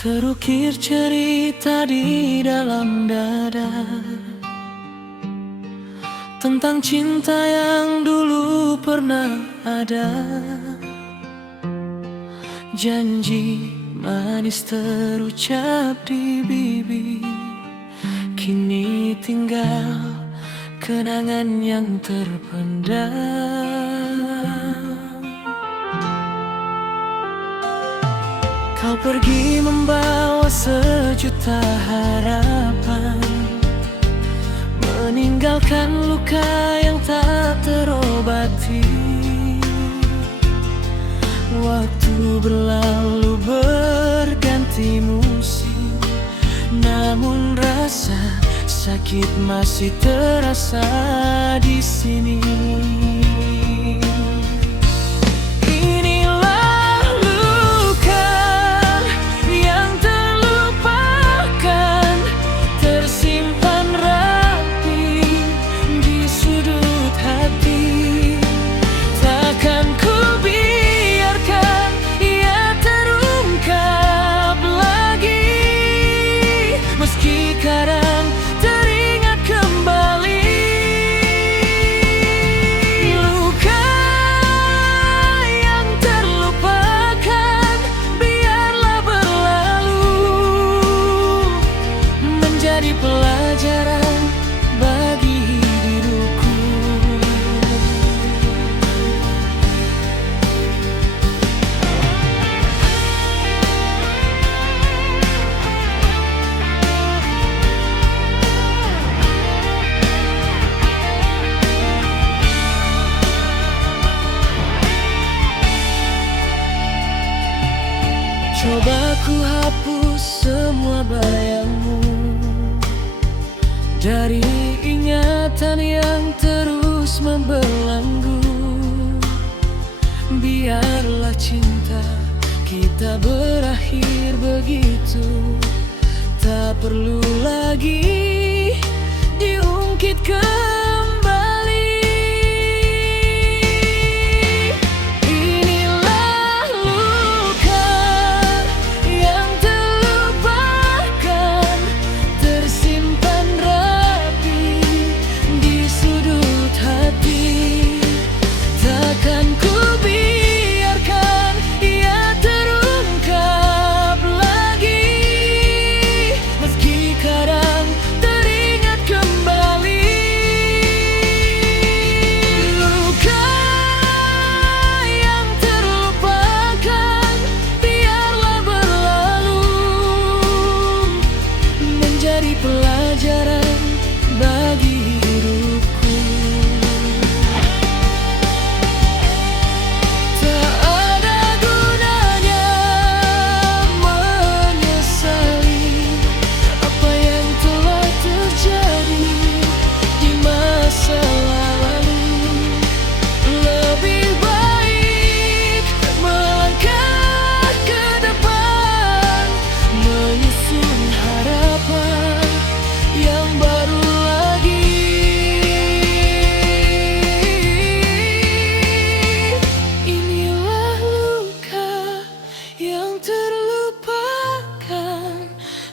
Terukir cerita di dalam dada tentang cinta yang dulu pernah ada. Janji manis terucap di bibir, kini tinggal kenangan yang terpendam. Kau pergi membawa sejuta harapan, meninggalkan luka yang tak terobati. Waktu berlalu berganti musim, namun rasa sakit masih terasa di sini. Pelajaran bagi diriku. Coba ku hapus semua bayangmu dari ingatan yang terus membelenggu. Biarlah cinta kita berakhir begitu, tak perlu lagi diungkit kembali. Inilah luka yang terlupakan, tersimpan takkan ku biarkan ia terungkap lagi, meski kadang teringat kembali. Luka yang terlupakan biarlah berlalu, menjadi pelajaran bagi hidupku.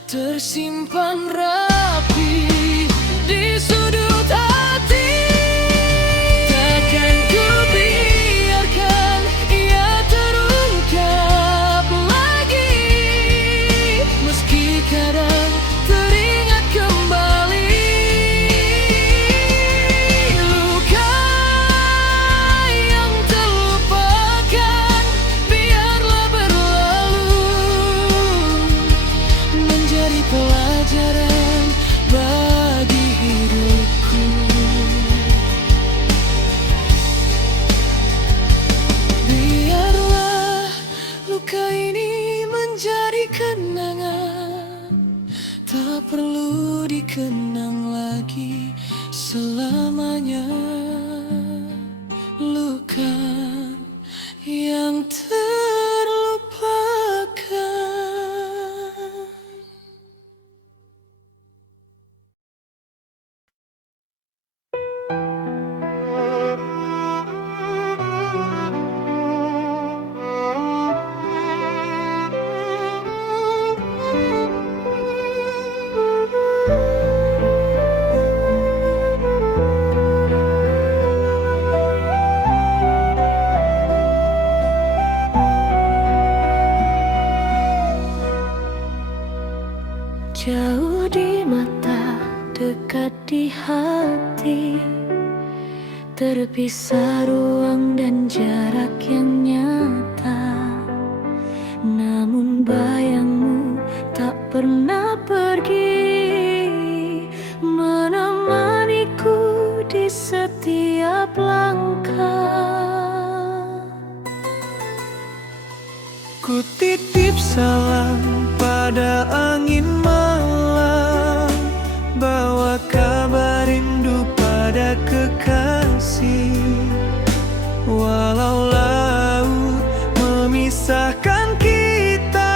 Tersimpan rapi di sudut hati, takkan ku biarkan ia terungkap lagi, meski kadang teringat kembali. Luka yang terlupakan biarlah berlalu, menjadi pelajaran bagi hidupku. Biarlah luka ini menjadi kenangan, tak perlu dikenang lagi selamanya. Luka yang terlupakan. Jauh di mata, dekat di hati, terpisah ruang dan jarak yang nyata. Namun bayangmu tak pernah pergi, menemaniku di setiap langkah. Ku titip salam pada angin malam, bawa kabar rindu pada kekasih. Walau laut memisahkan kita,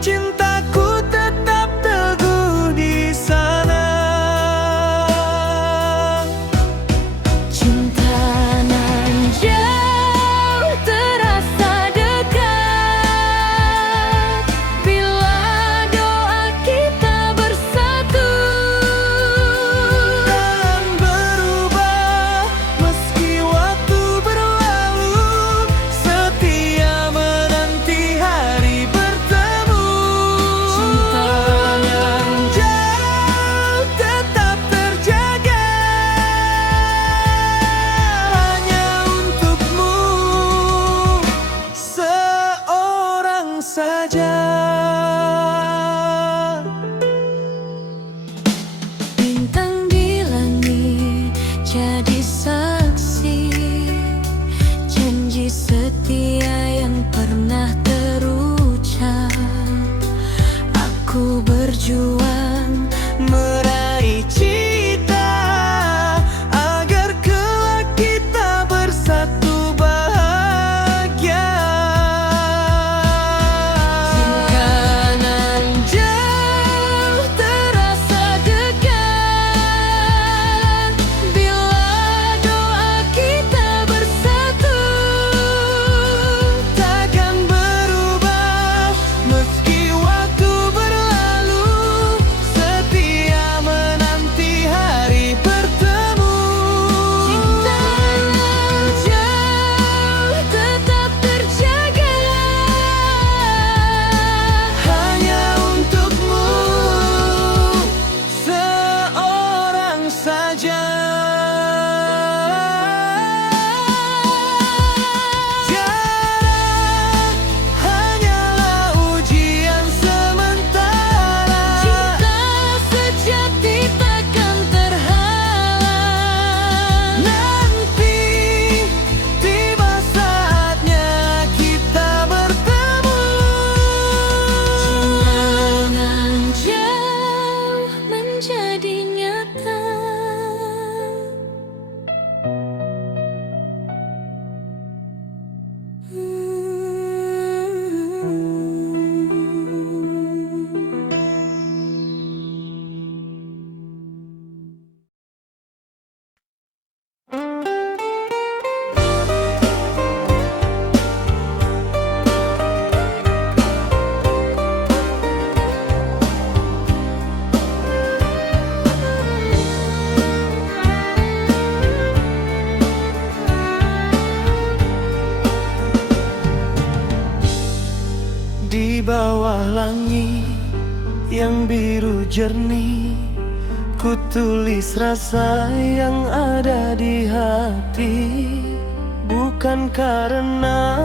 cintaku tetap teguh di sana. Cinta nan jauh terasa dekat bila doa kita bersatu. Tak berubah meski waktu berlalu, setia menanti hari bertemu. Cinta yang jauh tetap terjaga hanya untukmu seorang saja. Bintang di langit jadi saksi, janji setia yang pernah terucap. Aku berjuang Meraih cita agar kelak kita bersatu bahagia. kanan jauh terasa dekat bila doa kita bersatu. Takkan berubah meski waktu berlalu, setia menanti hari bertemu. Cinta yang jauh tetap terjaga Hanya untukmu seorang saja. Jarak hanyalah ujian sementara. Cinta sejati takkan terhalang. Nanti tiba saatnya kita bertemu. Jangan jauh menjadi nyata. Di bawah langit yang biru jernih, ku tulis rasa yang ada di hati. Bukan karena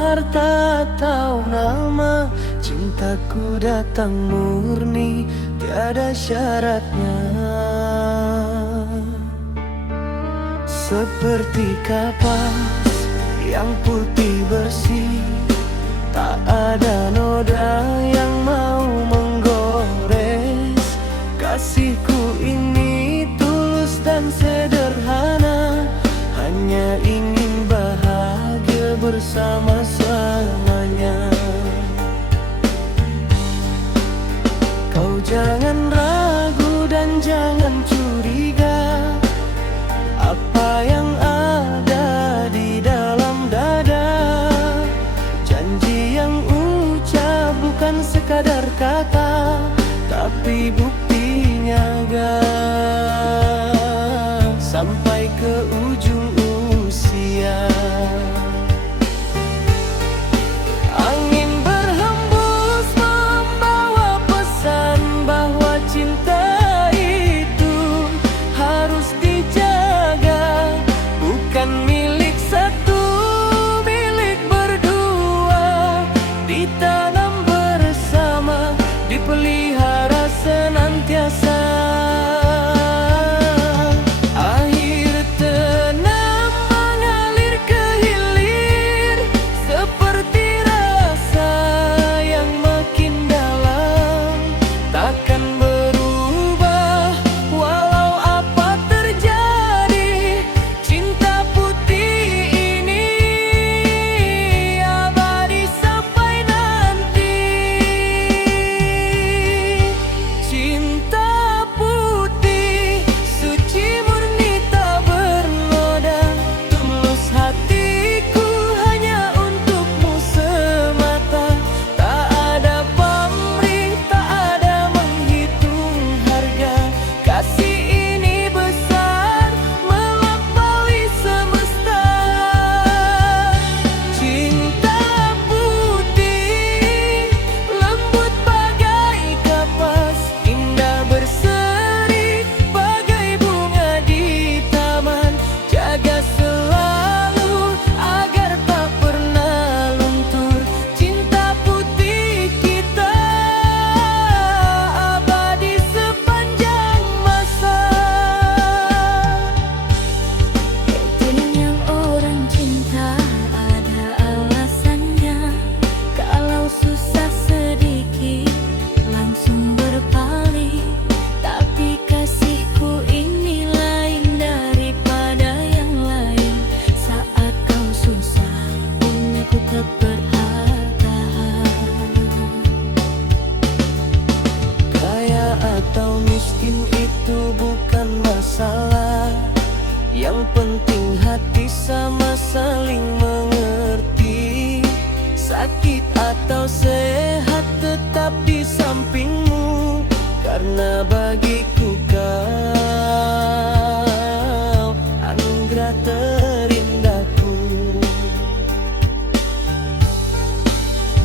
harta atau nama, cintaku datang murni, tiada syaratnya. Seperti kapas yang putih bersih, tak ada noda yang mau menggores. Kasihku ini tulus dan sederhana, hanya ingin bahagia bersama selamanya. Kau jangan ragu dan jangan curiga, apa yang ada di dalam dada. Janji yang ucap bukan sekadar kata, tapi bukti nyata sampai ke ujung usia. Angin berhembus membawa pesan ditanam bersama, dipelihara senantiasa. Air tenang mengalir ke hilir, seperti rasa yang makin dalam, takkan berubah walau apa terjadi. Cinta putih ini abadi sampai nanti. Cinta putih suci murni tak bernoda, tulus hatiku hanya untukmu semata. Tak ada pamrih, tak ada menghitung harga, kasih ini besar melampaui semesta. Cinta putih lembut bagai kapas, indah berseri bagai bunga di taman. Jaga selalu agar tak pernah luntur, cinta putih kita abadi sepanjang masa. Pentingnya orang cinta ada alasannya. Kalau susah sedikit langsung berpaling, tapi kasihku ini lain daripada yang lain. Saat kau susah pun aku tak berharga. Kaya atau miskin itu bukan masalah, yang penting hati sama saling mengerti. Sakit atau sehat tetap di sampingmu, karena bagiku kau anugerah terindahku.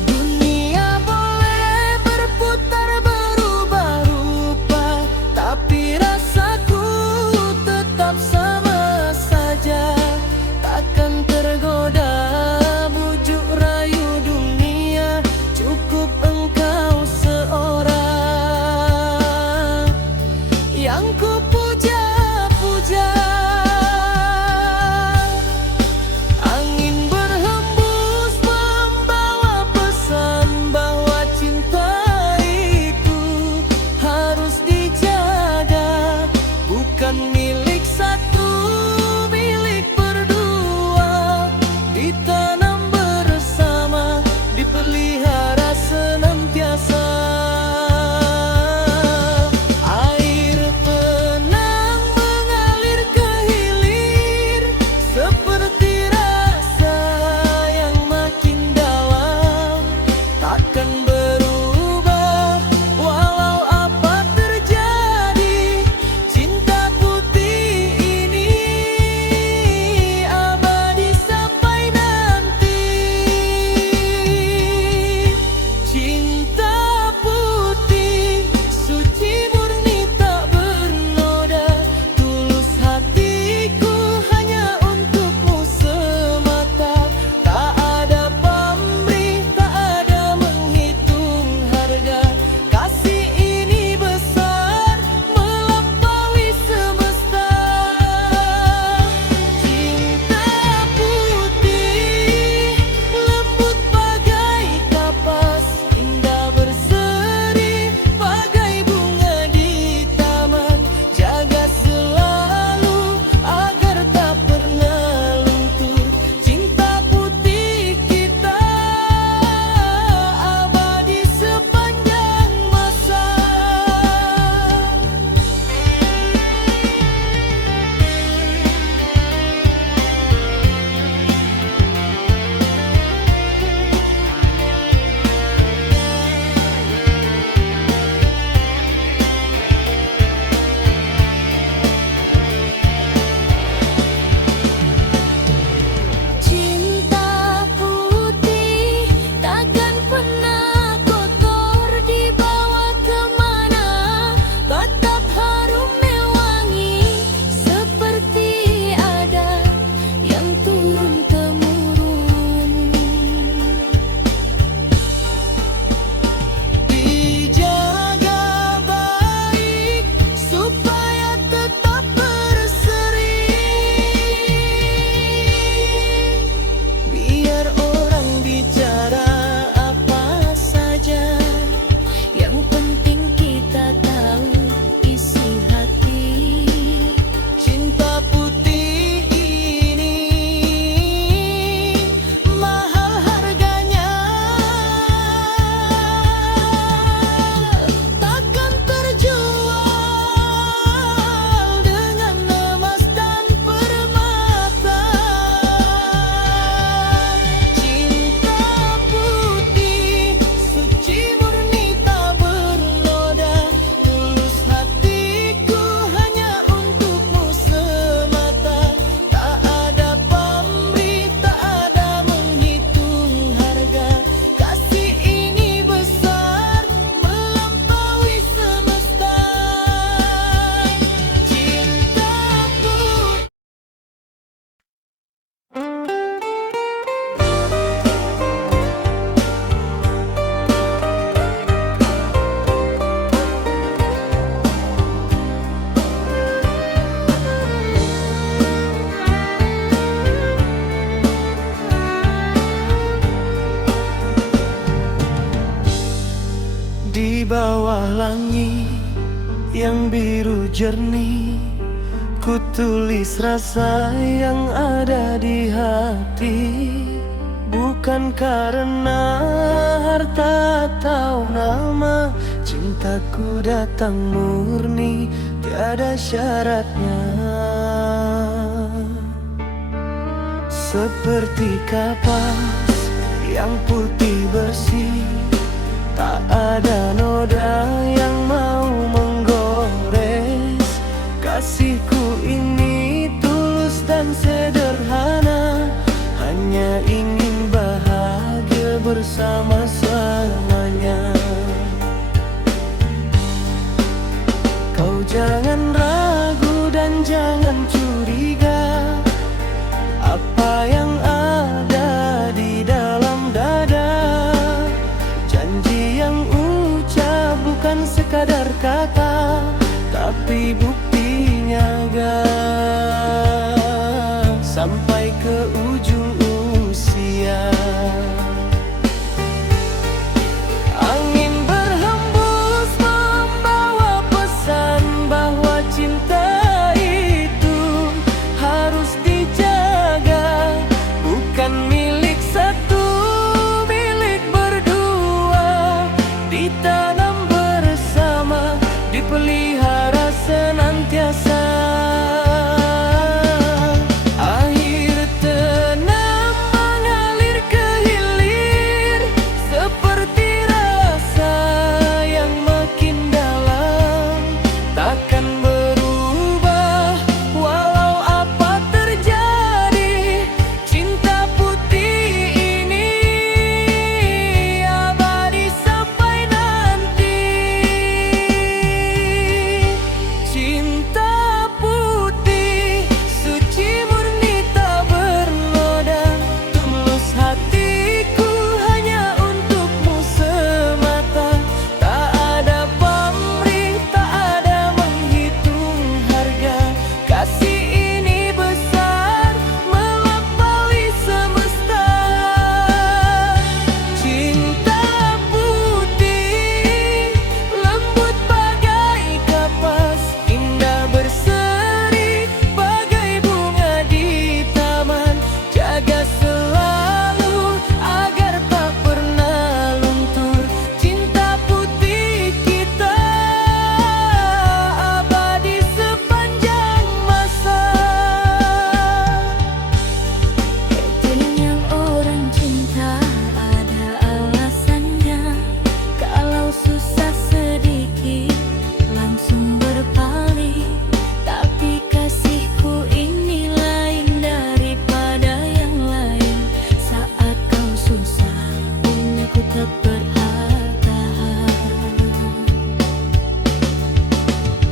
Dunia boleh berputar berubah rupa, tapi rasaku tetap sama saja. Takkan tergoda bujuk rayu dunia, Di bawah langit yang biru jernih, ku tulis rasa yang ada di hati. Bukan karena harta atau nama, cintaku datang murni, tiada syaratnya. Seperti kapas yang putih bersih, tak ada noda yang mau menggores. Kasihku ini tulus dan sederhana, hanya ingin bahagia bersama selamanya. Kau jangan ragu dan jangan curiga, apa yang ada di dalam dada. Janji yang ucap bukan sekadar kata, tapi bukti nyata sampai ke ujung usia. Angin berhembus membawa pesan bahwa cinta itu harus dijaga, bukan milik satu, milik berdua. Ditanam bersama, dipelihara senantiasa. Air tenang mengalir ke hilir, seperti rasa yang makin dalam. Takkan berubah walau apa terjadi, cinta putih ini abadi sampai nanti. Cinta putih suci murni tak bernoda, tulus hatiku hanya untukmu semata. Tak ada pamrih, tak ada menghitung harga, kasih ini besar melampaui semesta. Cinta putih lembut bagai kapas, indah berseri bagai bunga di taman. Jaga selalu agar tak pernah luntur, cinta putih kita abadi sepanjang masa. Itunya orang cinta ada alasannya, kalau susah sedikit langsung berpaling. Tapi kasihku ini lain daripada yang lain, saat kau susah pun aku tak berharga.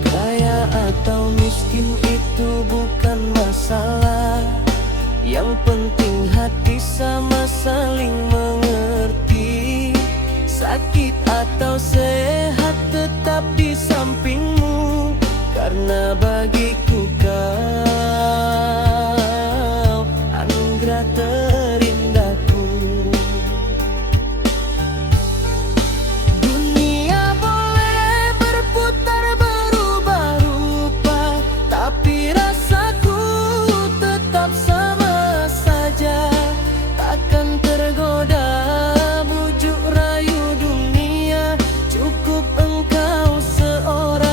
Kaya atau miskin itu bukan masalah, yang penting hati sama saling mengerti. Sakit atau sehat tetap di sampingmu, karena bagiku kau anugerah terindahku. Dunia boleh berputar berubah rupa, tapi rasaku tetap sama saja. Takkan tergoda bujuk rayu dunia, cukup engkau seorang.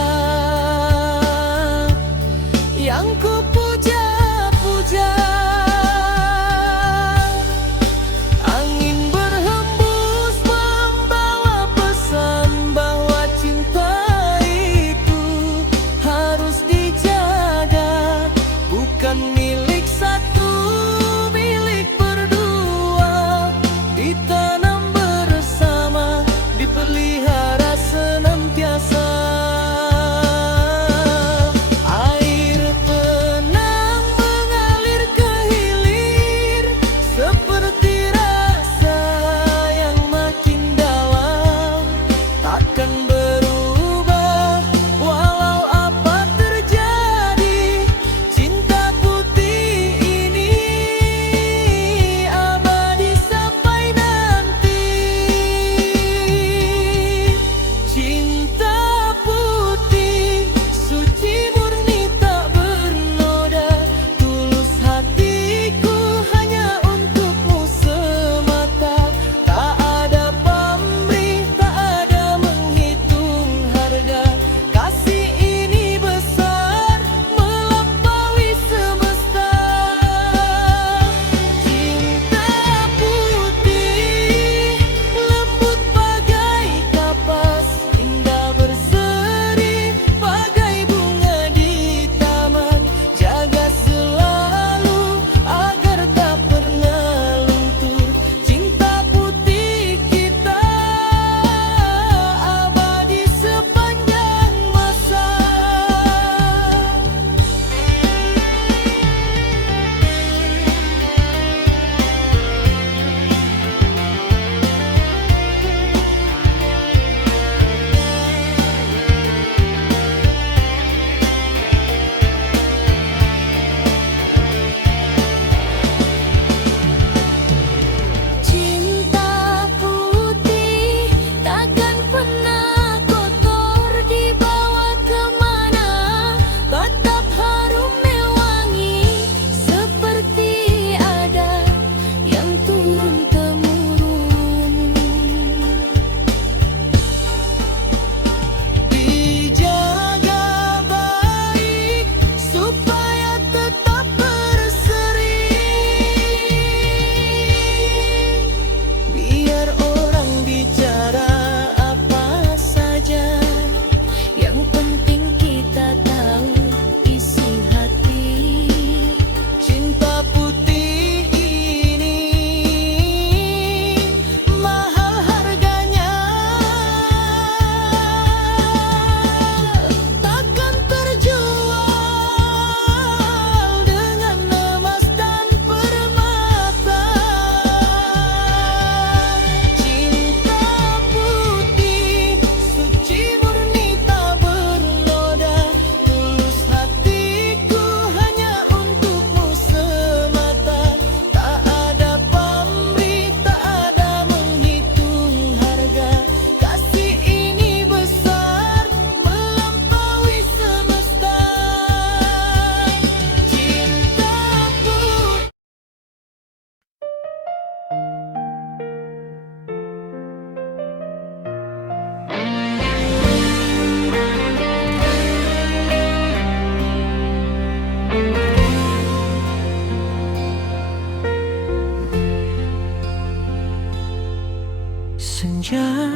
Senja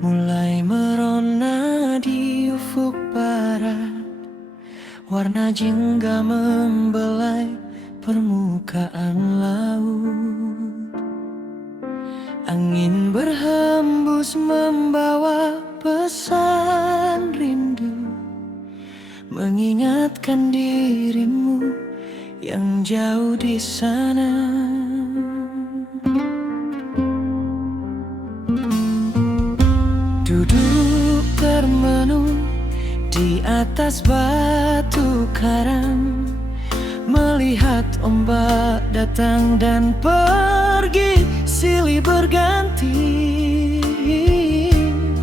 mulai merona di ufuk barat, warna jingga membelai permukaan laut. Angin berhembus membawa pesan rindu, mengingatkan dirimu yang jauh di sana. Duduk termenung di atas batu karang, melihat ombak datang dan pergi silih berganti.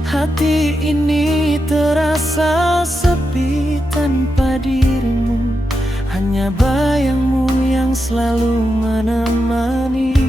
Hati ini terasa sepi tanpa dirimu, hanya bayangmu yang selalu menemaniku.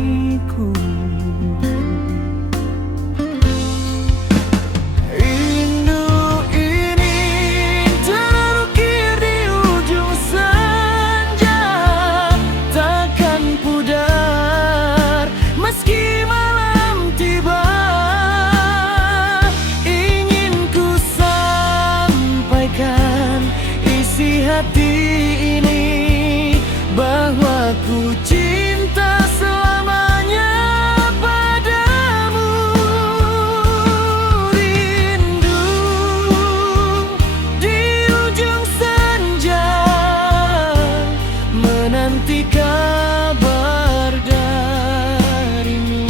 Hati ini bahwa ku cinta selamanya padamu. Rindu di ujung senja, menanti kabar darimu.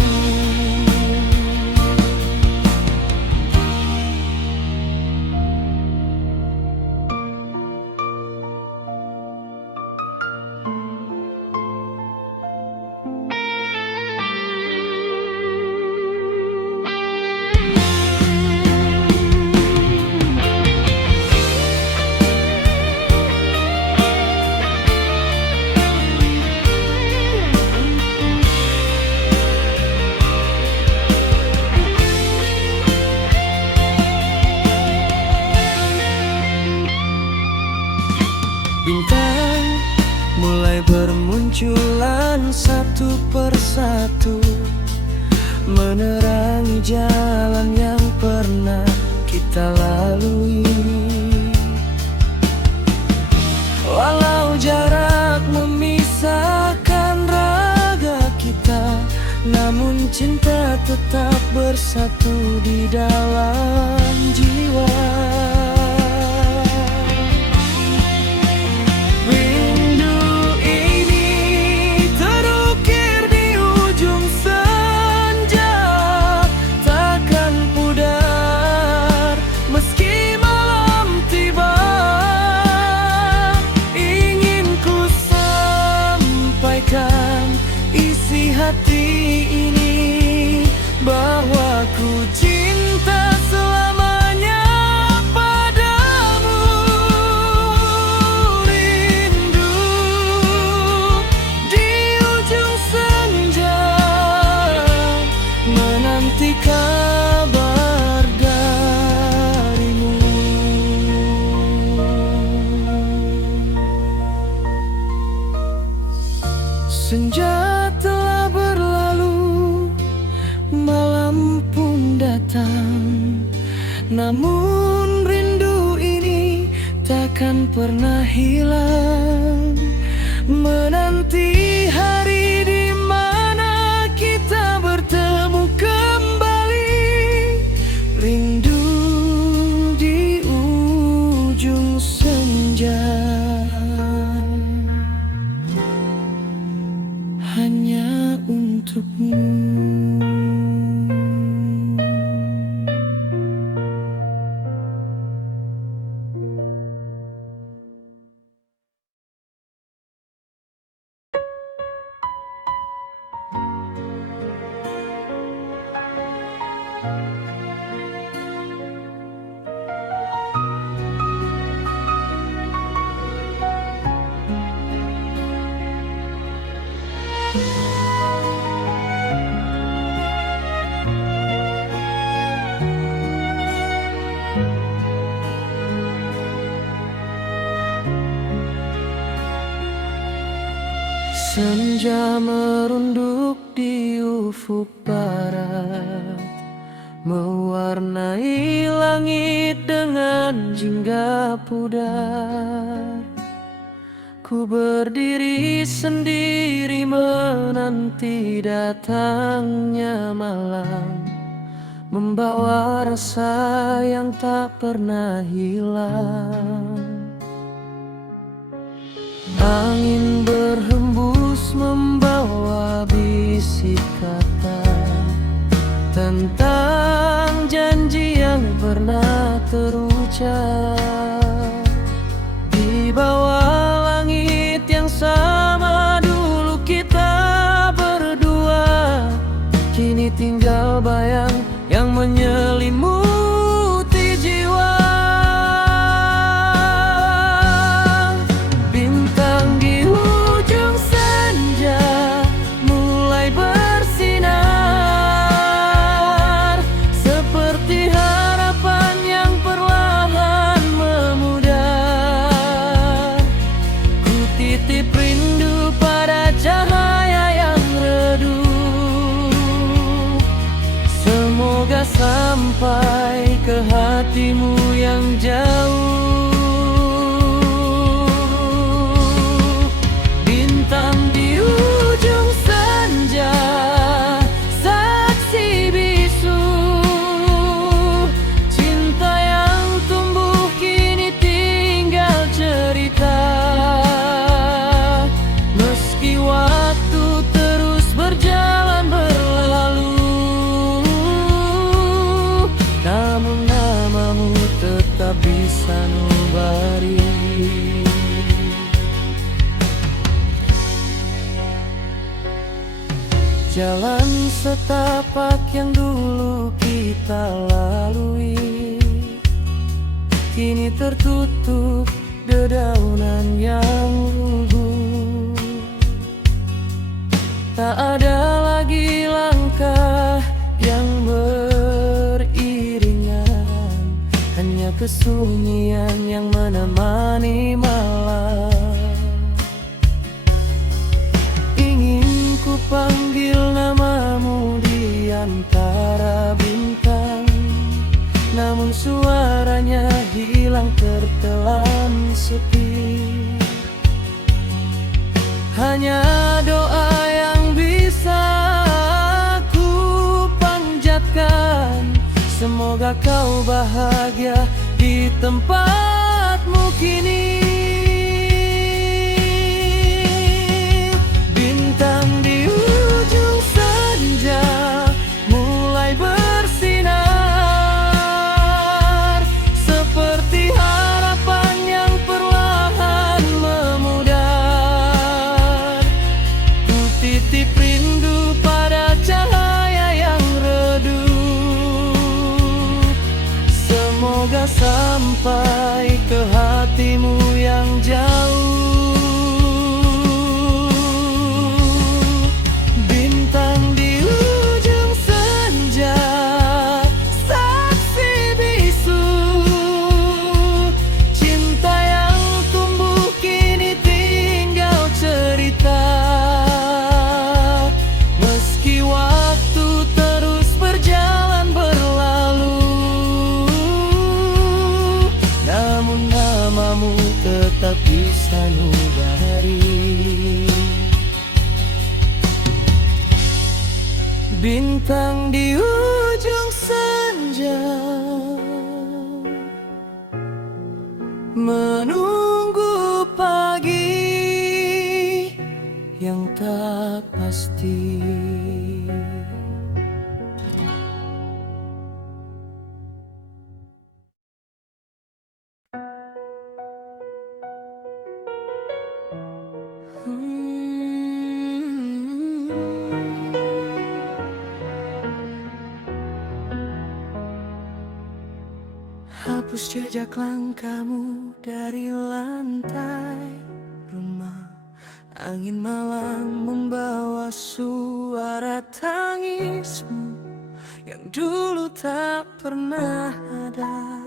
Bintang mulai bermunculan satu persatu, menerangi jalan yang pernah kita lalui. Walau jarak memisahkan raga kita, namun cinta tetap bersatu di dalam jiwa. Isi hati ini bahwa ku cinta selamanya padamu. Rindu di ujung senja, menanti kabar darimu. Senja telah berlalu, malam pun datang, namun rindu ini takkan pernah hilang. Menanti hari di mana kita bertemu kembali. Rindu di ujung senja, hanya untukmu. Senja merunduk di ufuk barat, mewarnai langit dengan jingga pudar. Ku berdiri sendiri menanti datangnya malam, membawa rasa yang tak pernah hilang. Angin berhembus membawa bisik kata tentang janji yang pernah terucap. Di bawah langit yang sama dulu kita berdua, kini tinggal bayang yang menyelimuti jiwa. Bintang di ujung senja mulai bersinar, seperti harapan yang perlahan memudar. Ku titip rindu pada cahaya yang redup, semoga sampai ke hatimu yang jauh. Bintang di ujung senja, saksi bisu cinta yang tumbuh kini tinggal cerita. Meski waktu terus berjalan berlalu, namun namamu tetap di sanubari. Jalan setapak yang dulu kita lalui, kini tertutup dedaunan yang gugur. Tak ada lagi langkah yang beriringan, hanya kesunyian yang menemani malam. Ingin ku panggil namamu di antara bintang, namun suaranya hilang tertelan sepi. Hanya doa yang bisa ku panjatkan, semoga kau bahagia di tempatmu kini. Bintang di ujung senja mulai bersinar, seperti harapan yang perlahan memudar. Ku titip rindu pada cahaya yang redup, semoga sampai ke hatimu yang jauh. Bintang di ujung senja, saksi bisu cinta yang tumbuh kini tinggal cerita. Meski waktu terus berjalan berlalu, namun namamu tetap di sanubari. Bintang di ujung senja menunggu pagi yang tak pasti. Hapus jejak langkahmu dari lantai rumah. Angin malam membawa suara tangismu yang dulu tak pernah ada.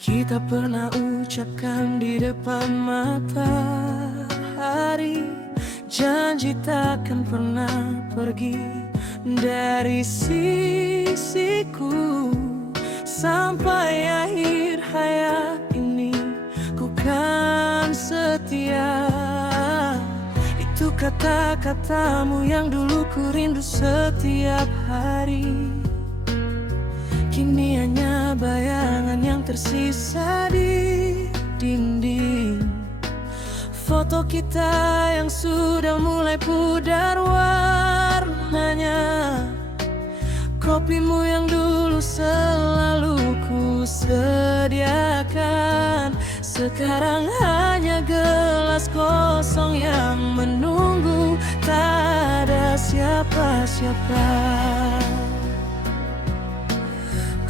Kita pernah ucapkan di depan matahari janji takkan pernah pergi dari sisiku. Sampai akhir hayat ini ku kan setia. Itu kata-katamu yang dulu ku rindu setiap hari. Kini hanya bayangan yang tersisa di dinding. Foto kita yang sudah mulai pudar warnanya. Kopimu yang dulu selalu ku sediakan, sekarang hanya gelas kosong yang menunggu. Tak ada siapa-siapa.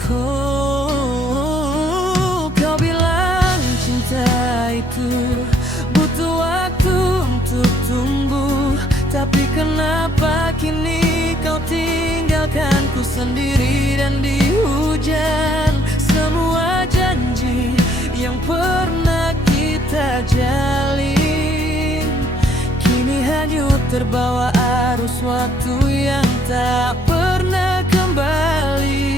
Kau bilang cinta itu butuh waktu untuk tumbuh. Tapi kenapa kini kau tinggalkanku sendiri dan di hujan? Semua janji yang pernah kita jalin kini hanyut terbawa arus waktu yang tak pernah kembali.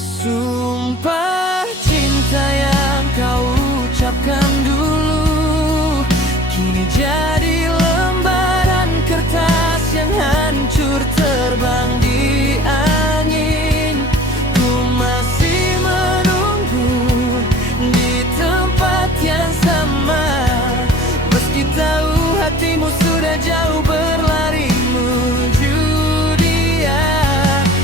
Sumpah cinta yang kau ucapkan dulu kini jadi lembaran kertas yang hancur terbang di angin. Ku masih menunggu di tempat yang sama, meski tahu hatimu sudah jauh berlari menuju dia.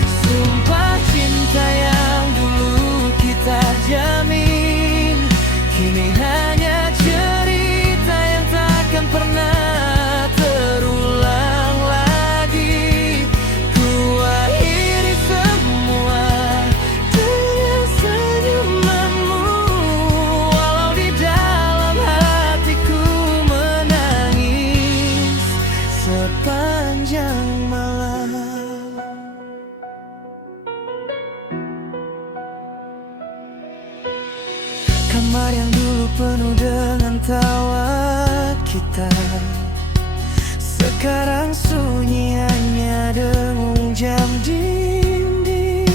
Sumpah cinta yang dulu kita jamin kini hanya cerita yang takkan pernah terulang lagi. Ku akhiri semua dengan senyumanmu, walau di dalam hatiku menangis sepanjang malam. Kamar yang dulu penuh dengan tawa kita sekarang sunyi, hanya dengung jam dinding.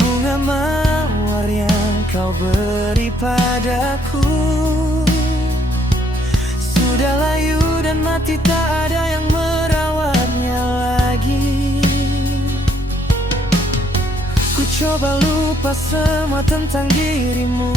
Bunga mawar yang kau beri padaku sudah layu dan mati, tak ada yang merawatnya lagi. Ku coba lupa semua tentang dirimu,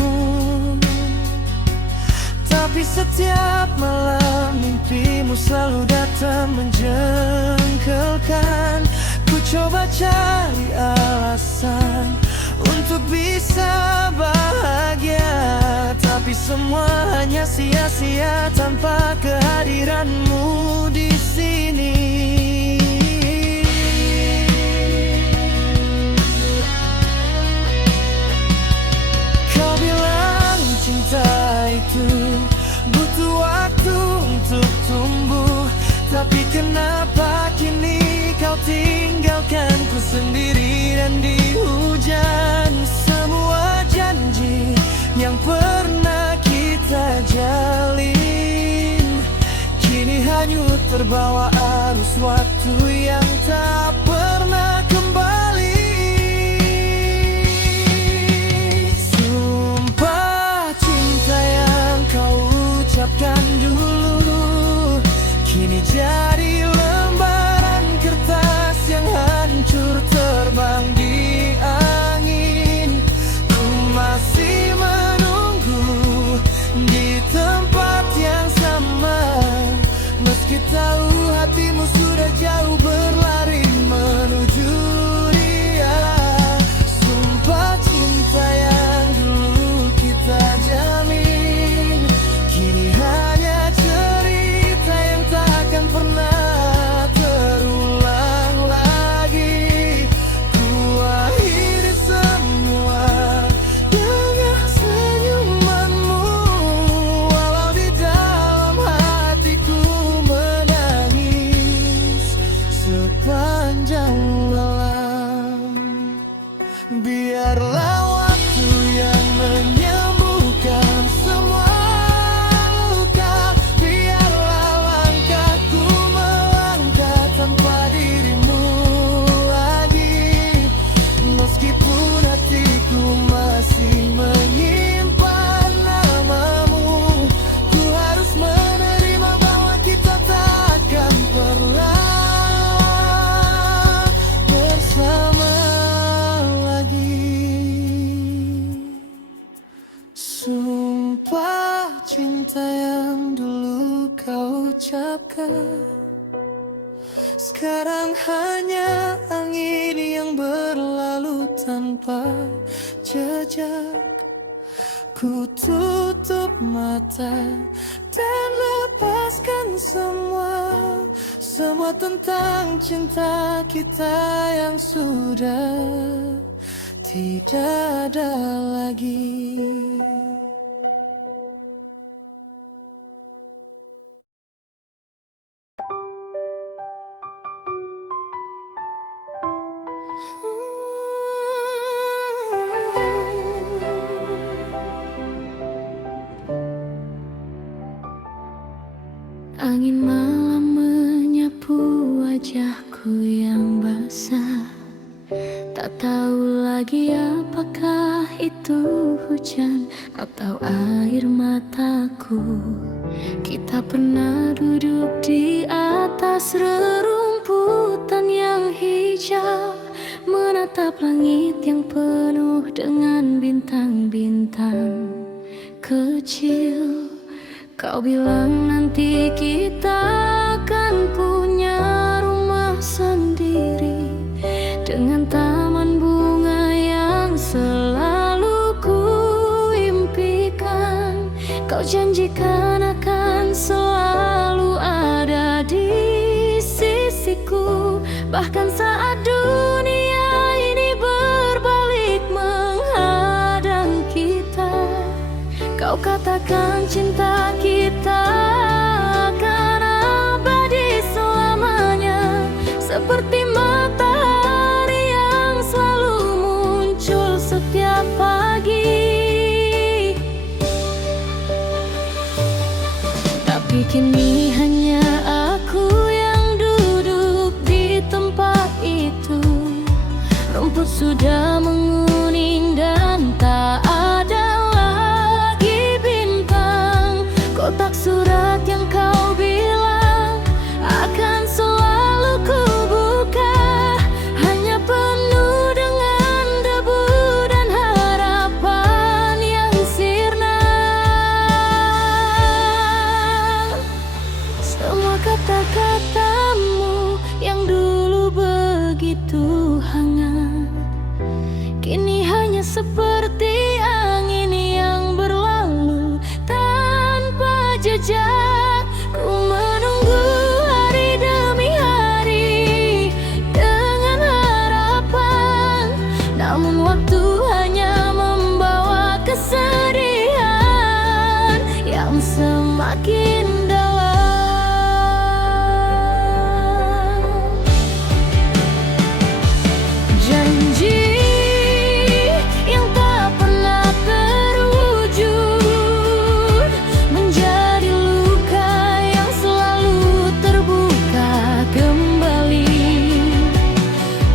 tapi setiap malam mimpimu selalu datang menjengkelkan. Ku coba cari alasan untuk bisa bahagia, tapi semua hanya sia-sia tanpa kehadiranmu di sini. Kau bilang cinta itu butuh waktu untuk tumbuh. Tapi kenapa kini kau tinggalkanku sendiri dan di hujan? Semua janji yang pernah kita jalin kini hanyut terbawa arus waktu yang tak pernah kembali. Sumpah cinta yang kau ucapkan dulu kini jadi lembaran kertas yang hancur terbang di angin. Ku masih menunggu di tempat yang sama, meski tahu hatimu sudah jauh berlari menuju ucapkan. Sekarang hanya angin yang berlalu tanpa jejak. Ku tutup mata dan lepaskan semua tentang cinta kita yang sudah tidak ada lagi. Angin malam menyapu wajahku yang basah. Tak tahu lagi apakah itu hujan atau air mataku. Kita pernah duduk di atas rerumputan yang hijau, menatap langit yang penuh dengan bintang-bintang kecil. Kau bilang nanti kita akan punya rumah sendiri dengan taman bunga yang selalu ku impikan. Kau janjikan akan selalu ada di sisiku, bahkan saat dunia ini berbalik menghadang kita. Kau katakan cinta kita akan abadi selamanya, seperti matahari yang selalu muncul setiap pagi. Tapi kini hanya aku yang duduk di tempat itu. Rumput sudah menguning dan tak ada lagi bintang. Kotak surat yang kau bilang akan selalu ku buka hanya penuh dengan debu dan harapan yang sirna. Semua kata-katamu yang dulu begitu hangat kini hanya seperti angin yang berlalu tanpa jejak. Ku menunggu hari demi hari dengan harapan, namun waktu hanya membawa kesedihan yang semakin dalam. Janji yang tak pernah terwujud menjadi luka yang selalu terbuka kembali.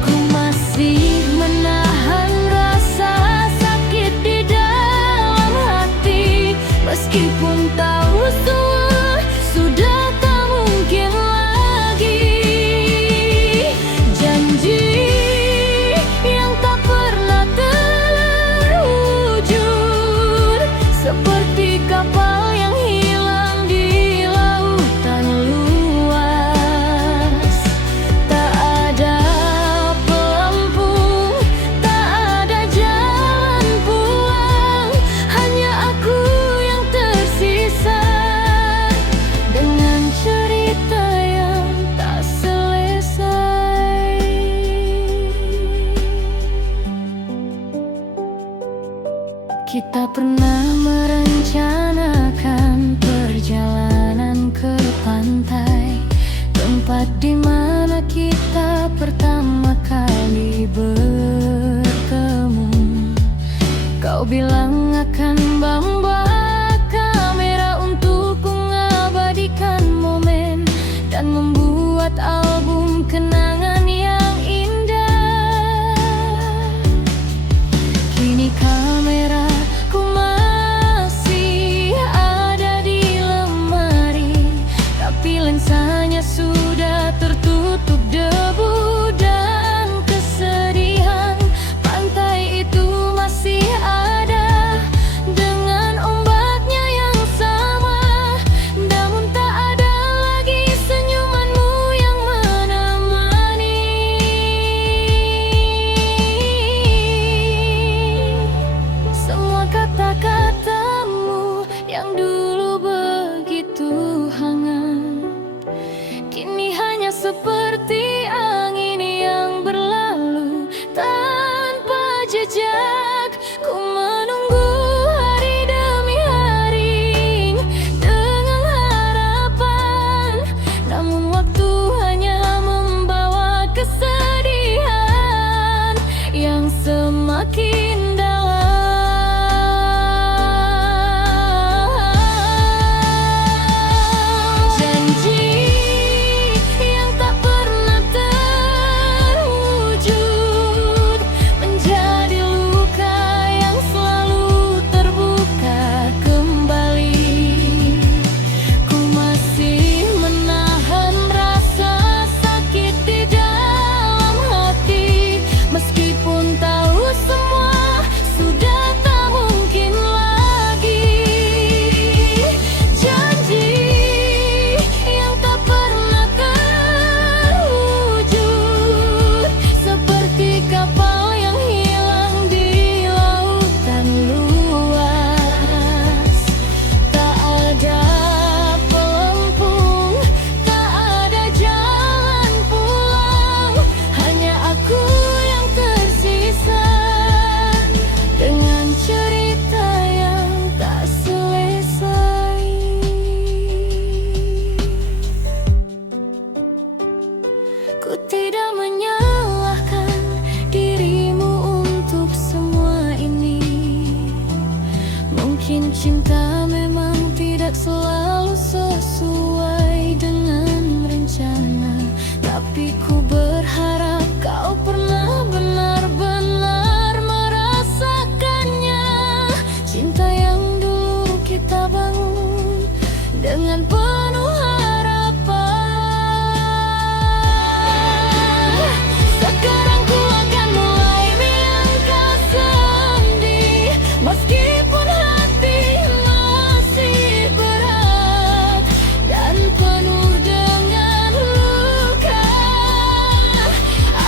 Ku masih menahan rasa sakit di dalam hati, meskipun tahu semua sudah tak mungkin lagi. Janji yang tak pernah terwujud, seperti kapal yang hilang di lautan luas. Tak ada pelampung, tak ada jalan pulang, hanya aku yang tersisa dengan cerita yang tak selesai. Kita pernah merencanakan perjalanan ke pantai, tempat di mana kita pertama kali bertemu. Kau bilang akan bawa kamera untuk mengabadikan momen dan membuat album kenangan yang indah. Kini kamera ku masih ada di lemari, tapi lensanya sudah tertutup debu dan kesedihan. Pantai itu masih ada dengan ombaknya yang sama, namun tak ada lagi seperti angin yang berlalu tanpa jejak. Ku menunggu hari demi hari dengan harapan, namun waktu hanya membawa kesedihan yang semakin dalam. Ku tidak menyalahkan dirimu untuk semua ini. Mungkin cinta memang tidak selalu sesuai dengan rencana, tapi ku berharap kau pernah benar-benar merasakannya. Cinta yang dulu kita bangun dengan penuh harapan. Sekarang ku akan mulai melangkah sendiri, meskipun hati masih berat dan penuh dengan luka.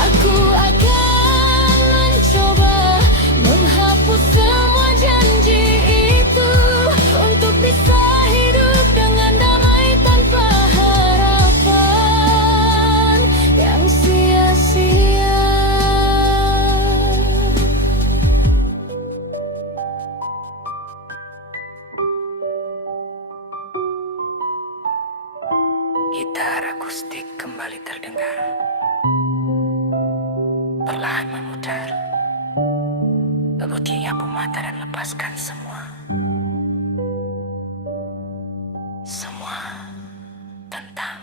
Aku akan mencoba menghapus semua janji itu, untuk bisa hidup dengan damai tanpa harapan yang sia-sia. Gitar akustik kembali terdengar, perlahan memutar. Lembut nyapu mata dan lepaskan semua tentang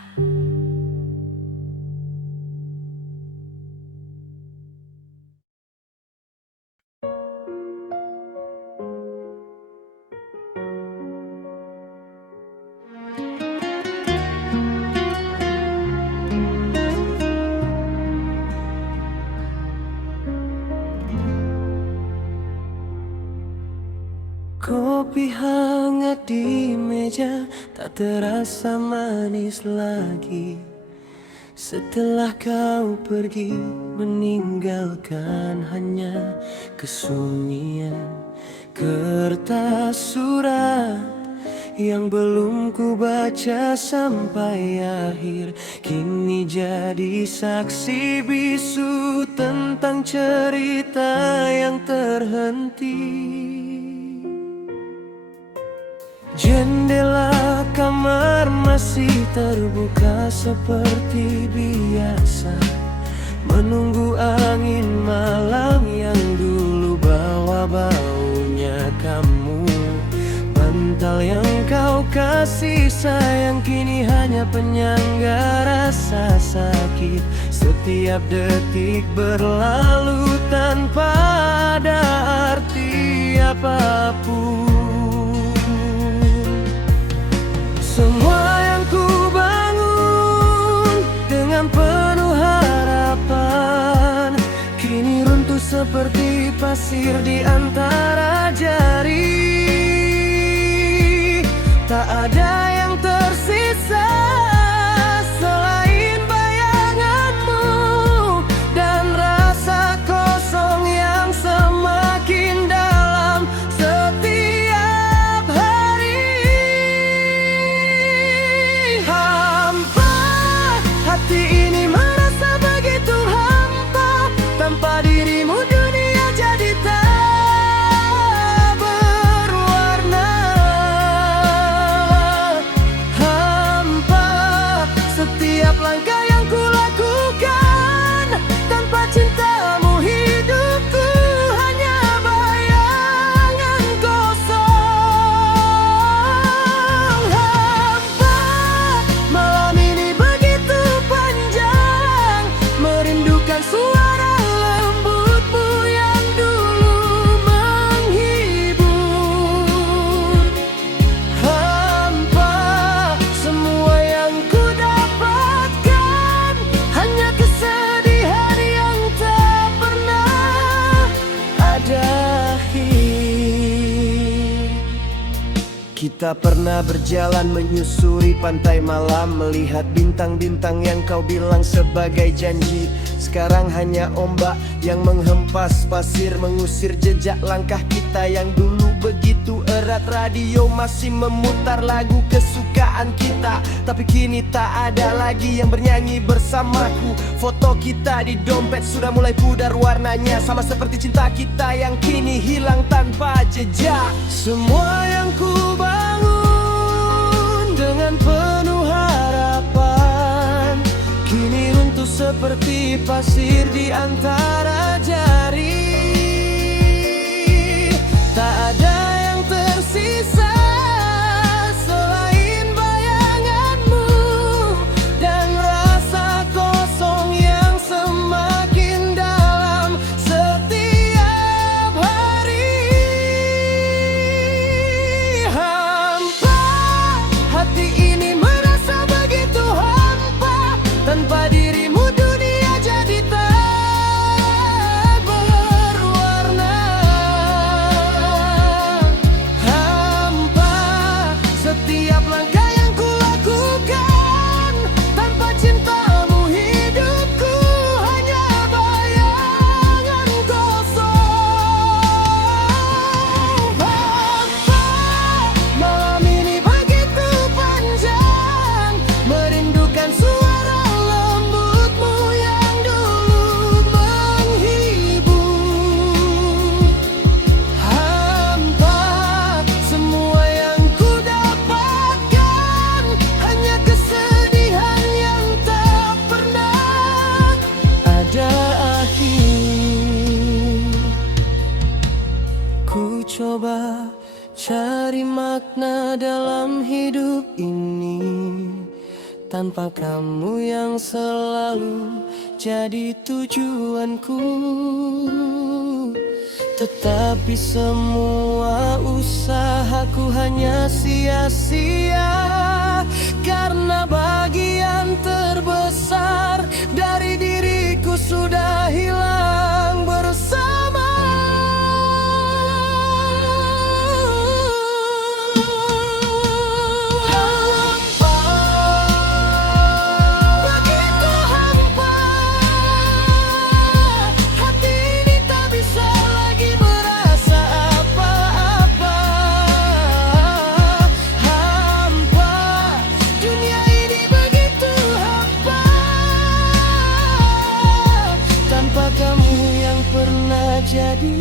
Kopi hangat di meja tak terasa manis lagi setelah kau pergi, meninggalkan hanya kesunyian. Kertas surat yang belum ku baca sampai akhir, kini jadi saksi bisu tentang cerita yang terhenti. Jendela kamar masih terbuka seperti biasa, menunggu angin malam yang dulu bawa baunya kamu. Bantal yang kau kasih sayang kini hanya penyangga rasa sakit. Setiap detik berlalu tanpa ada arti apapun. Semua yang ku bangun dengan penuh harapan kini runtuh seperti pasir di antara jari. Tak ada yang tersisa selain bayanganmu dan rasa kosong yang semakin dalam setiap hari. Hampa hati Kita pernah berjalan menyusuri pantai malam, melihat bintang-bintang yang kau bilang sebagai janji. Sekarang hanya ombak yang menghempas pasir, mengusir jejak langkah kita yang dulu begitu erat. Radio masih memutar lagu kesukaan kita, tapi kini tak ada lagi yang bernyanyi bersamaku. Foto kita di dompet sudah mulai pudar warnanya, sama seperti cinta kita yang kini hilang tanpa jejak. Semua yang ku bangun dengan penuh harapan kini runtuh seperti pasir di antara jari. Tak ada yang tersisa selain bayanganmu dan rasa kosong yang semakin dalam setiap hari. Hampa, hati ini merasa begitu hampa. Tanpa dirimu dunia jadi tak berwarna. Hampa, setiap langkah yang kulakukan tanpa cintamu hidupku hanya bayangan kosong. Hampa, malam ini begitu panjang, merindukan suara lembutmu yang dulu menghibur. Hampa, semua yang ku dapatkan hanya kesedihan yang tak pernah ada akhir. Ku coba cari makna dalam hidup ini, tanpa kamu yang selalu jadi tujuanku. Tetapi semua usahaku hanya sia-sia, karena bagian terbesar dari diriku sudah hilang bersama. Begitu hampa, hati ini tak bisa lagi merasa apa-apa. Hampa, dunia ini begitu hampa. Tanpa kamu yang pernah jadi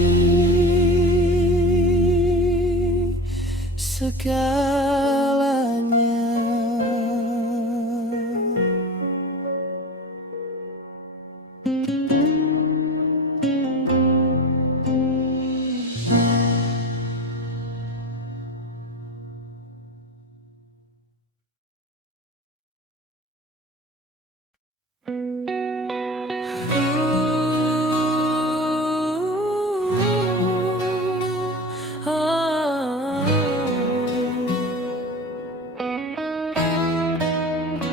segalanya.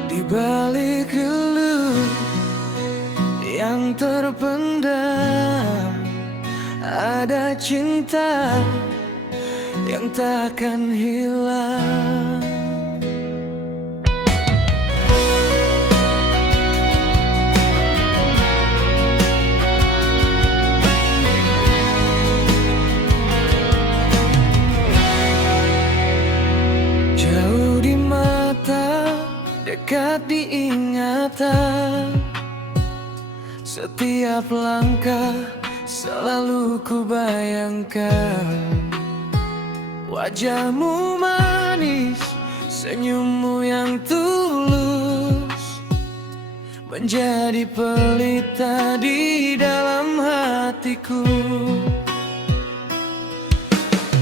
Di balik rindu yang terpendam, ada cinta yang takkan hilang. Jauh di mata, dekat di ingatan, setiap langkah selalu ku bayangkan. Wajahmu manis, senyummu yang tulus, menjadi pelita di dalam hatiku.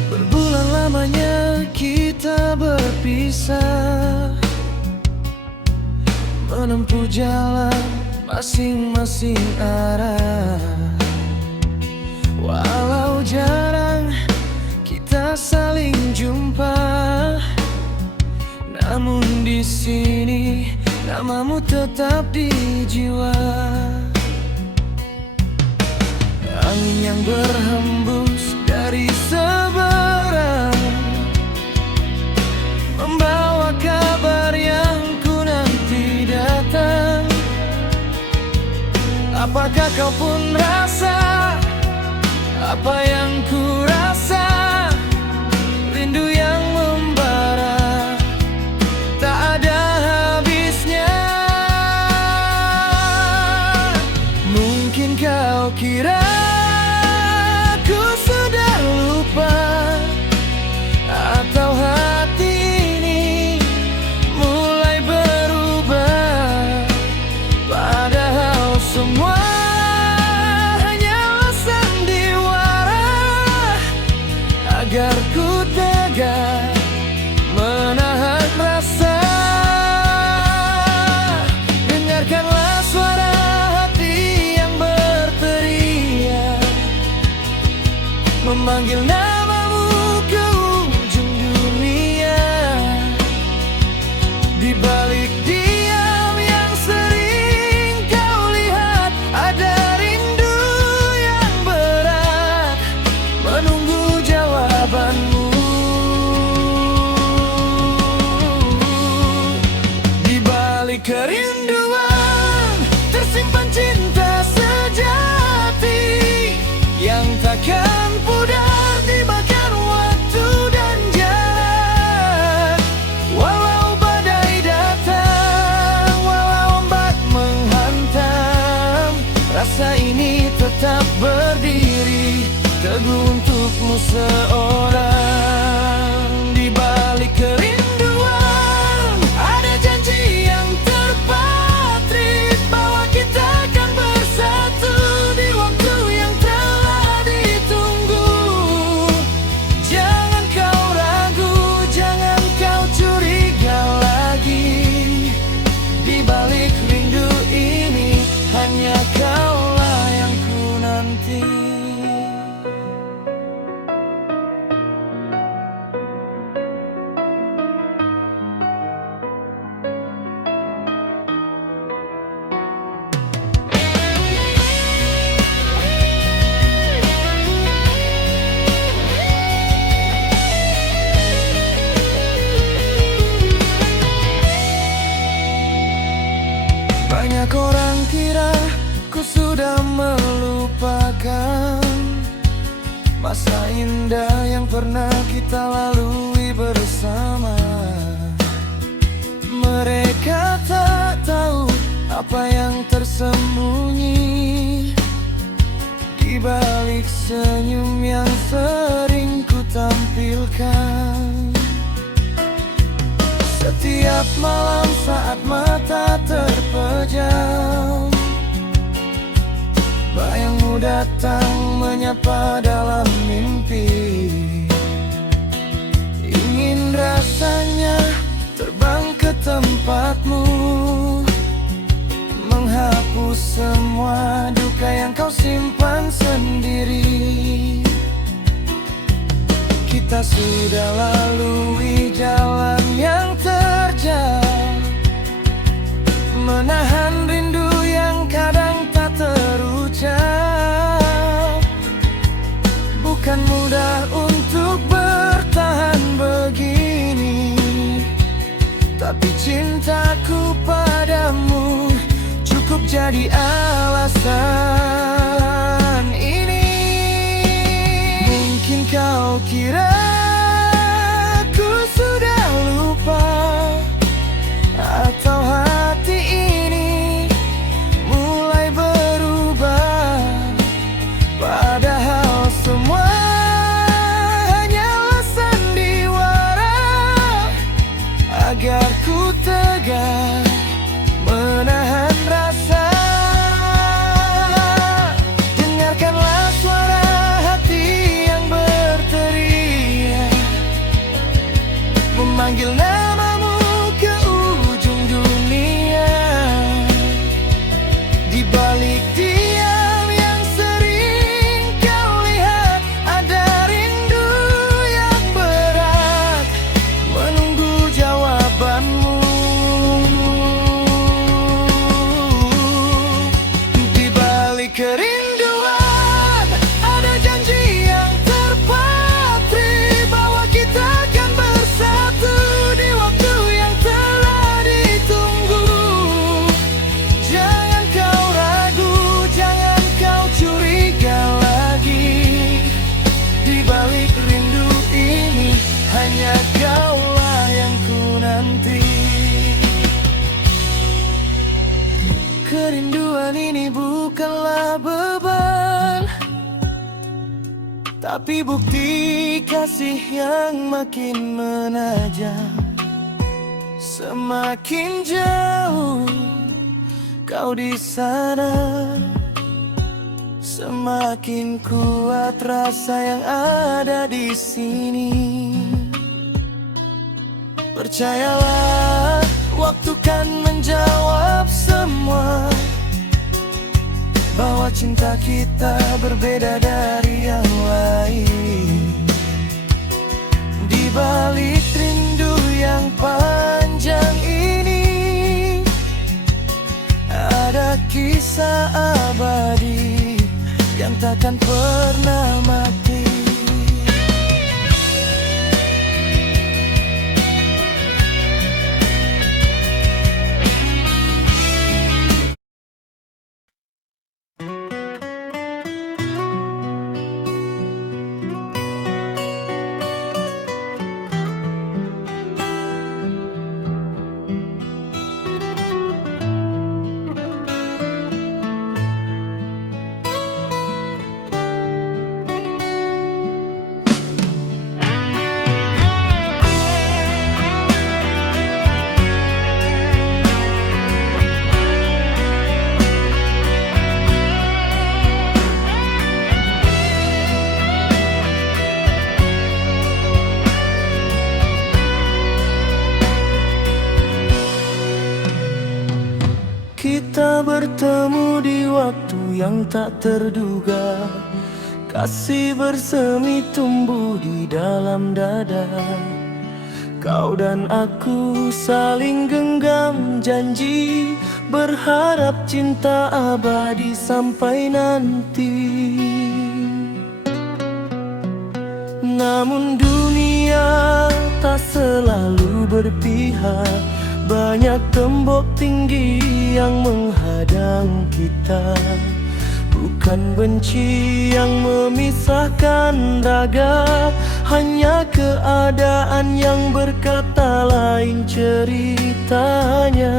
Berbulan lamanya kita berpisah, menempuh jalan masing-masing arah. Walau jarang kita saling jumpa, namun di sini namamu tetap di jiwa. Angin yang berhembus dari seberang Apakah kau pun rasa apa yang ku rasa? Rindu yang membara, tak ada habisnya. Mungkin kau kira ku sudah lupa, atau hati ini mulai berubah. Padahal semua hanyalah sandiwara agar ku tega menahan rasa. Dengarkanlah suara hati yang berteriak, memanggil namamu ke ujung dunia. Di balik diam yang sering kau lihat, ada rindu yang berat menunggu jawabanmu. Di balik kerinduan tersimpan cinta sejati yang takkan pudar dimakan waktu dan jarak. Walau badai datang, walau ombak menghantam, rasa ini tetap berdiri teguh untukmu seorang. Di balik kerinduan ada janji yang terpatri, bahwa kita akan bersatu di waktu yang telah ditunggu. Jangan kau ragu, jangan kau curiga lagi. Di balik rindu ini hanya kaulah yang ku nanti. Banyak orang kira ku sudah melupakan masa indah yang pernah kita lalui bersama. Mereka tak tahu apa yang tersembunyi di balik senyum yang sering ku tampilkan. Setiap malam saat mata terpejam, bayangmu datang menyapa dalam mimpi. Ingin rasanya terbang ke tempatmu, menghapus semua duka yang kau simpan sendiri. Kita sudah lalui jalan yang terjal, menahan rindu yang kadang tak terucap. Bukan mudah untuk bertahan begini, tapi cintaku padamu cukup jadi alasan ini. Mungkin kau kira ku sudah lupa, atau hati ini mulai berubah. Padahal semua hanyalah sandiwara agar ku tegar menahan rasa. Kerinduan ini bukanlah beban, tapi bukti kasih yang makin menajam. Semakin jauh kau di sana, semakin kuat rasa yang ada di sini. Percayalah, waktu kan menjawab semua, bahwa cinta kita berbeda dari yang lain. Di balik rindu yang panjang ini, ada kisah abadi yang takkan pernah mati. Kita bertemu di waktu yang tak terduga, kasih bersemi tumbuh di dalam dada. Kau dan aku saling genggam janji, berharap cinta abadi sampai nanti. Namun dunia tak selalu berpihak, banyak tembok tinggi yang menghadang kita. Bukan benci yang memisahkan raga, hanya keadaan yang berkata lain ceritanya.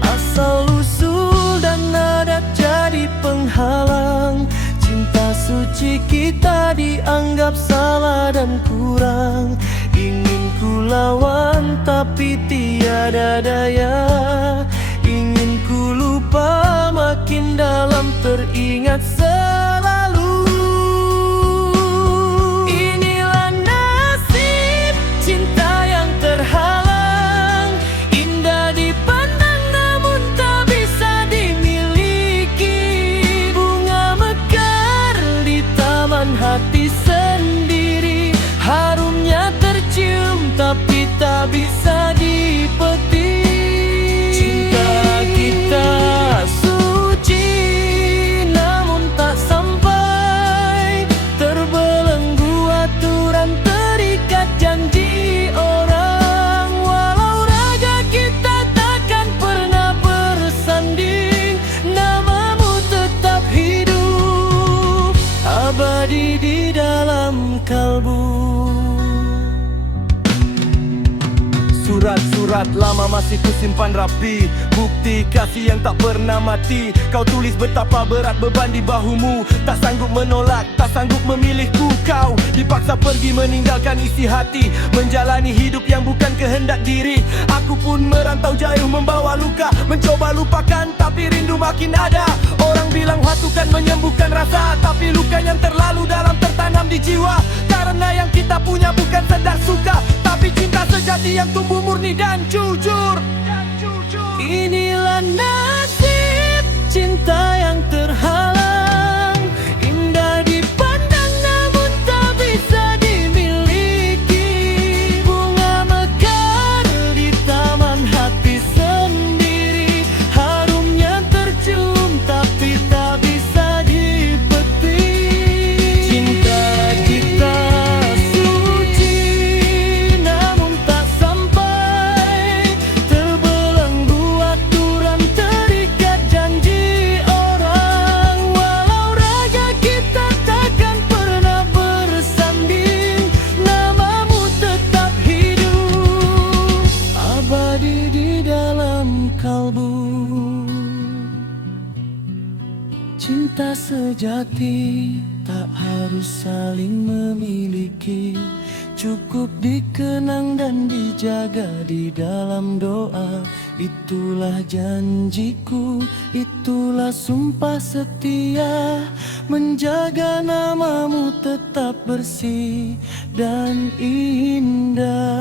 Asal-usul dan adat jadi penghalang, cinta suci kita dianggap salah dan kurang. Ingin ku lawan tapi tiada daya, ingin ku lupa makin dalam teringat selalu. Inilah nasib cinta yang terhalang, indah dipandang namun tak bisa dimiliki. Bunga mekar di taman hati sendiri, harumnya tercium tapi tak bisa dipetik. Cinta kita suci namun tak sampai, terbelenggu aturan terikat janji orang. Walau raga kita takkan pernah bersanding, namamu tetap hidup abadi di dalam kalbu. Surat-surat lama masih kusimpan rapi, bukti kasih yang tak pernah mati. Kau tulis betapa berat beban di bahumu, tak sanggup menolak, tak sanggup memilihku. Kau dipaksa pergi meninggalkan isi hati, menjalani hidup yang bukan kehendak diri. Aku pun merantau jauh membawa luka, mencoba lupakan tapi rindu makin ada. Orang bilang waktu kan menyembuhkan rasa, tapi luka yang terlalu dalam tertanam di jiwa. Karena yang kita punya bukan sekedar suka, tapi cinta sejati yang tumbuh murni dan jujur. Inilah nasib cinta yang terhalang, indah dipandang namun tak bisa dimiliki. Bunga mekar di taman hati sendiri, harumnya tercium tapi tak bisa dipetik. Cinta kita suci namun tak sampai, terbelenggu aturan terikat janji orang. Cinta sejati tak harus saling memiliki, cukup dikenang dan dijaga di dalam doa. Itulah janjiku, itulah sumpah setia, menjaga namamu tetap bersih dan indah.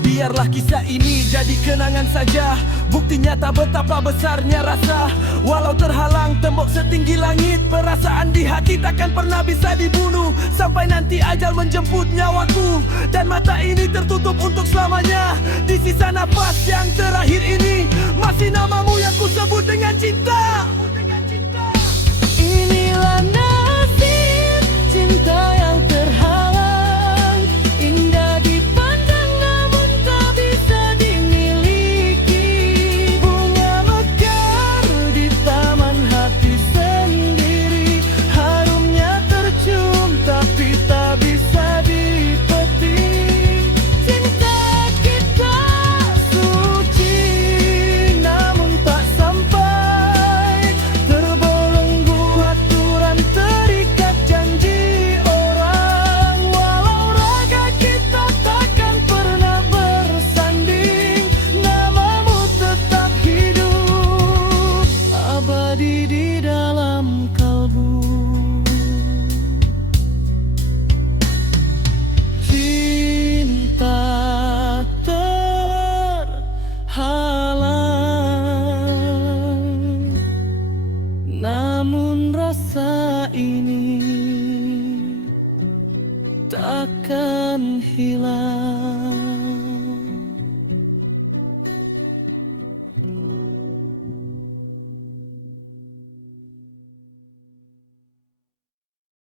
Biarlah kisah ini jadi kenangan saja, bukti nyata betapa besarnya rasa. Walau terhalang tembok setinggi langit, perasaan di hati takkan pernah bisa dibunuh. Sampai nanti ajal menjemput nyawaku, dan mata ini tertutup untuk selamanya. Di sisa napas yang terakhir ini, masih namamu yang ku sebut dengan cinta. Inilah nasib cinta yang terhalang, indah dipandang namun tak bisa dimiliki. Bunga mekar di taman hati sendiri, harumnya tercium tapi tak bisa dipetik. Cinta kita suci namun tak sampai, terbelenggu aturan terikat janji orang. Walau raga kita takkan pernah bersanding, namamu tetap hidup abadi di dalam kalbu. Cinta terhalang, namun rasa ini takkan hilang.